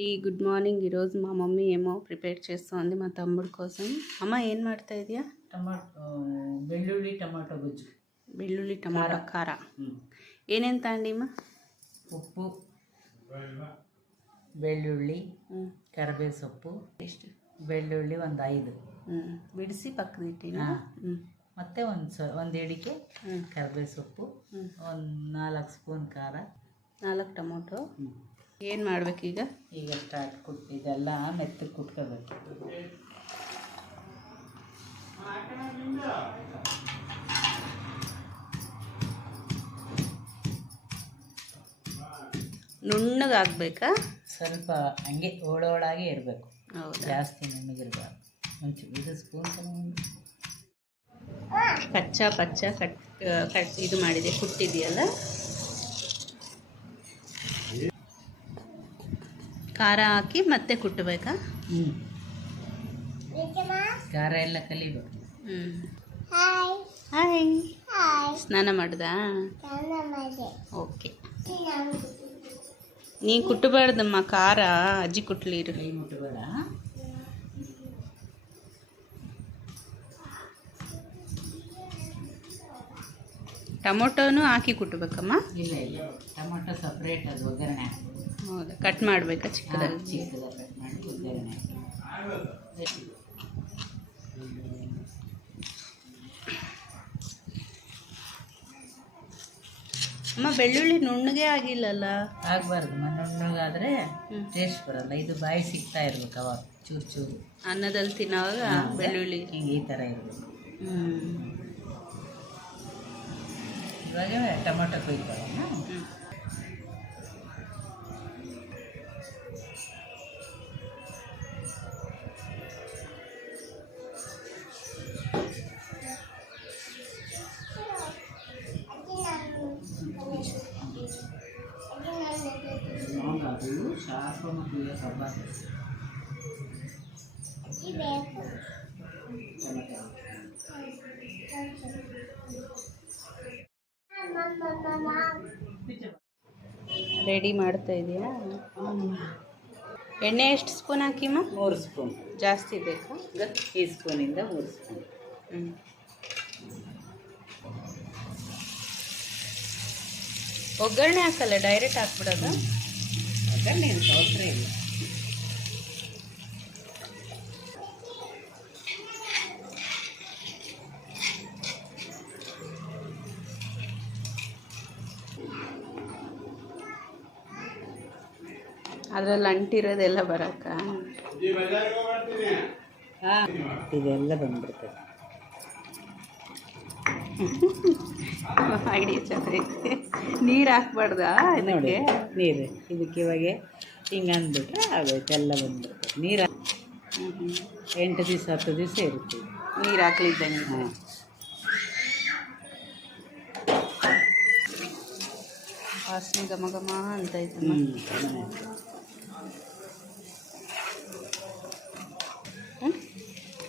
అండి good morning. ఈరోజు మా మమ్మీ ఏమో ప్రిపేర్ చేస్తుంది మా తమ్ముడి కోసం. అమ్మ ఏం ಮಾಡ್ತಾ ಇದೀಯಾ? ಬೆಳ್ಳುಳ್ಳಿ ಟೊಮಾಟೊ ಗೊಜ್ಜು. ಬೆಳ್ಳುಳ್ಳಿ ಟೊಮಾಟೊ ಖಾರ ಏನೇನು ತಗೊಂಡಿಮ್ಮ? ಉಪ್ಪು, ಬೆಳ್ಳುಳ್ಳಿ, ಕರಿಬೇವು ಸೊಪ್ಪು, ಎಷ್ಟು? ಬೆಳ್ಳುಳ್ಳಿ ಒಂದು 5 ಬಿಡಿಸಿ ಪಕ್ಕದಿಟ್ಟಿನ. ಮತ್ತು ಒಂದು ಎಡಿಕೆ ಕರಿಬೇವು ಸೊಪ್ಪು, ಒಂದು 4 ಸ್ಪೂನ್ ಖಾರ, 4 ಟೊಮೊಟೊ. ಏನು ಮಾಡ್ಬೇಕೀಗ? ಈಗ ಇದೆಲ್ಲ ಮೆತ್ತಗೆ ಕುಟ್ಕೋಬೇಕು. ನುಣ್ಣಗಾಗಬೇಕಾ? ಸ್ವಲ್ಪ ಹಂಗೆ ಓಳೋಳಾಗೆ ಇರಬೇಕು. ಹೌದು, ಜಾಸ್ತಿ ನುಣ್ಣಗಿರಬಾರ್ದು. ಮುಂಚೆ ಇದು ಸ್ಪೂನ್ ಪಚ್ಚ ಕಟ್ ಇದು ಮಾಡಿದೆ, ಕುಟ್ಟಿದೆಯಲ್ಲ. ಖಾರ ಹಾಕಿ ಮತ್ತೆ ಕುಟ್ಟಬೇಕಾ? ಖಾರ ಎಲ್ಲ ಕಲಿಬೇಕು. ಹಾಯ್, ಸ್ನಾನ ಮಾಡ್ದಾ? ಓಕೆ. ನೀ ಕುಟ್ಟಬಾರ್ದಮ್ಮ ಖಾರ, ಅಜ್ಜಿ ಕುಟ್ಲಿರು. ಕೈ ಮುಟ್ಟಬೇಡ. ಟೊಮೊಟೊನು ಹಾಕಿ ಕುಟ್ಟಬೇಕಮ್ಮ? ಇಲ್ಲ ಟೊಮೊಟೊ ಸಪ್ರೇಟ್, ಅದು ಒಗ್ಗರಣೆ ಹಾಕಿ. ಹೌದಾ, ಕಟ್ ಮಾಡಬೇಕಾ ಚಿಕ್ಕದಾಗಿ? ಚಿಕ್ಕದಾಗಿ ಕಟ್ ಮಾಡಿ ಒಗ್ಗರಣೆ ಹಾಕಿ. ಅಮ್ಮ ಬೆಳ್ಳುಳ್ಳಿ ನುಣ್ಣಗೆ ಆಗಿಲ್ಲಲ್ಲ? ಆಗಬಾರ್ದು, ನುಣ್ಣಗಾದರೆ ಟೇಸ್ಟ್ ಬರಲ್ಲ. ಇದು ಬಾಯಿ ಸಿಗ್ತಾ ಇರ್ಬೇಕು ಅವಾಗ, ಚೂರು ಅನ್ನದಲ್ಲಿ ತಿನ್ನೋವಾಗ ಬೆಳ್ಳುಳ್ಳಿ ಹಿಂಗೆ ಈ ಥರ ಇರಬೇಕು. ಇವಾಗ ಟೊಮೊಟೊ ಕೊಯ್ಕೊಳ್ಳೋಣ. ಶಾರ್ಪ್ ಮತ್ತು ಕಬ್ಬಾಗ ರೆಡಿ ಮಾಡ್ತಾ ಇದೆಯಾ? ಎಣ್ಣೆ ಎಷ್ಟು ಸ್ಪೂನ್ ಹಾಕಿಮ್ಮ? 3 ಸ್ಪೂನ್. ಜಾಸ್ತಿ ಬೇಕಾ? ಈ ಸ್ಪೂನಿಂದ 3 ಸ್ಪೂನ್. ಒಗ್ಗರಣೆ ಹಾಕಲ್ಲ, ಡೈರೆಕ್ಟ್ ಹಾಕ್ಬಿಡೋದ? ಒಗ್ಗರಣೆ ಏನು ಅವಸರ ಇಲ್ಲ. ಅದ್ರಲ್ಲಿ ಅಂಟಿರೋದೆಲ್ಲ ಬರಕ್ಕ? ಇದೆಲ್ಲ ಬಂದ್ಬಿಡ್ತದೆ. ಐಡಿಯಾ ಚೆನ್ನಾಗಿದೆ. ನೀರು ಹಾಕ್ಬಾರ್ದಾ ಇದಕ್ಕೆ? ನೀರು ಇದಕ್ಕೆ ಇವಾಗ ಹಿಂಗೆ ಅಂದ್ಬಿಟ್ರೆ ಆಗೋಯ್ತು, ಎಲ್ಲ ಬಂದ್ಬಿಡ್ತದೆ. ನೀರು 8 ದಿವಸ 10 ದಿವಸ ಇರುತ್ತೆ ನೀರು ಹಾಕ್ಲಿದ್ದಂಗೆ. ವಾಸನೆ ಘಮ ಅಂತ ಐತೆ.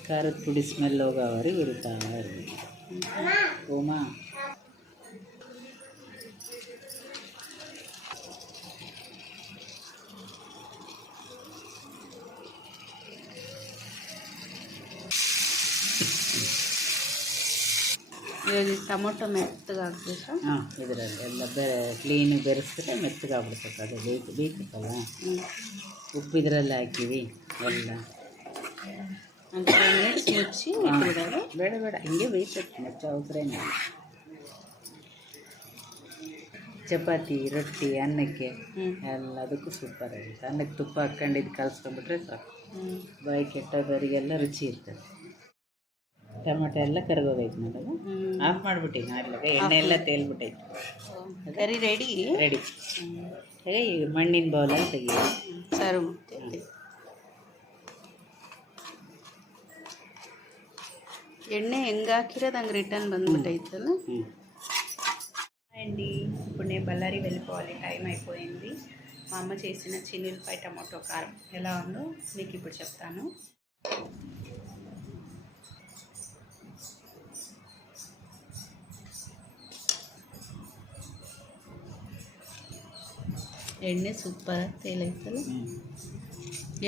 ಖಾರದ ಪುಡಿ ಸ್ಮೆಲ್ ಹೋಗೋವರೆಗೆ ಇರುತ್ತಾ ಇರಬೇಕು. ಓಮಾ ಇವಾಗ ಟೊಮೊಟೊ ಮೆತ್ತಗೆ ಹಾಕ್ಬೇಕಾ? ಇದರಲ್ಲಿ ಎಲ್ಲ ಕ್ಲೀನು ಬೆರೆಸಿದ್ರೆ ಮೆತ್ತಗಾಗ್ಬಿಡ್ತದೆ. ಅದು ಬೇಕಲ್ಲ. ಉಪ್ಪು ಇದರಲ್ಲಿ ಹಾಕಿವಿ ಎಲ್ಲ. ಮುಚ್ಚಿ ಬೇಡ ಹಿಂಗೆ ಬೇಯಿಸುತ್ತೆ, ಮುಚ್ಚೋ ಅವಸರೇನೆ. ಚಪಾತಿ, ರೊಟ್ಟಿ, ಅನ್ನಕ್ಕೆ ಎಲ್ಲದಕ್ಕೂ ಸೂಪರ್ ಆಗುತ್ತೆ. ಅನ್ನಕ್ಕೆ ತುಪ್ಪ ಹಾಕ್ಕೊಂಡಿದ್ದು ಕಲಿಸ್ಕೊಂಡ್ಬಿಟ್ರೆ ಸಾಕು. ಬಾಯಿ ಕೆಟ್ಟದವರಿಗೆಲ್ಲ ರುಚಿ ಇರ್ತದೆ. ಟೊಮೆಟೊ ಎಲ್ಲ ಕರ್ಗೋಬೇಕು ನೋಡೋದು. ಆಫ್ ಮಾಡಿಬಿಟ್ಟು ನಾಡ್ಲಾಗ ಎಣ್ಣೆ ಎಲ್ಲ ತೇಲ್ಬಿಟ್ಟೈತೆ. ಕರಿ ರೆಡಿ. ಹಾಗೆ ಈ ಮಣ್ಣಿನ ಬೌಲಲ್ಲಿ ತೆಗಿ. ಸರ್ವ್. ఎಣ್ಣೆ ಹೆಂಗೆ ಹಾಕಿರೋದು హంಗೆ రిటర్న్ బంద్బిట్టయితల. అండి ఇప్పుడు నేను బళ్ళారి వెళ్ళిపోవాలి, టైం అయిపోయింది. మా అమ్మ చేసిన చిన్నులపై టమాటో కారం ఎలా ఉందో మీకు ఇప్పుడు చెప్తాను. ಎಣ್ಣೆ ಸೂಪರ್ ತೇಲೈತಲ್ಲ.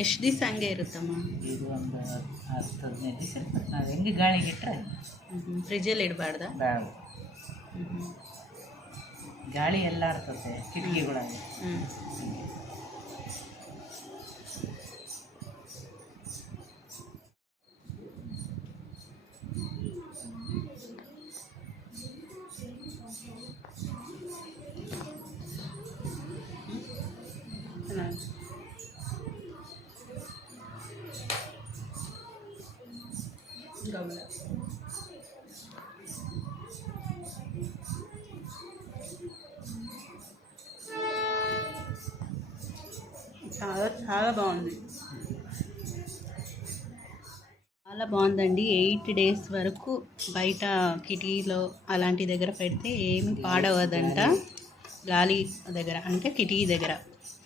ಎಷ್ಟು ದಿವಸ ಹಂಗೆ ಇರುತ್ತಮ್ಮ? ಇದು ಒಂದು 10-15 ದಿವಸ ಇರ್ತದೆ. ನಾವು ಹೆಂಗೆ ಗಾಳಿಗೆ ಇಟ್ಟರೆ ಫ್ರಿಜ್ಜಲ್ಲಿ ಇಡಬಾರ್ದಾ? ಬೇಡ, ಗಾಳಿ ಎಲ್ಲ ಇರ್ತದೆ ಕಿಟಕಿಗಳಲ್ಲಿ. చాలా చాలా బాగుంది, చాలా బాగుందండి. 8 days వరకు బయట కిటికీలో అలాంటి దగ్గర పెడితే ఏమి పాడవదంట. గాలి దగ్గర అంటే కిటికీ దగ్గర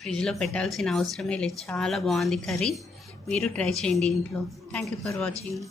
ఫ్రిడ్జ్లో పెట్టాల్సిన అవసరమే లేదు. చాలా బాగుంది కర్రీ. మీరు ట్రై చేయండి ఇంట్లో. Thank you for watching.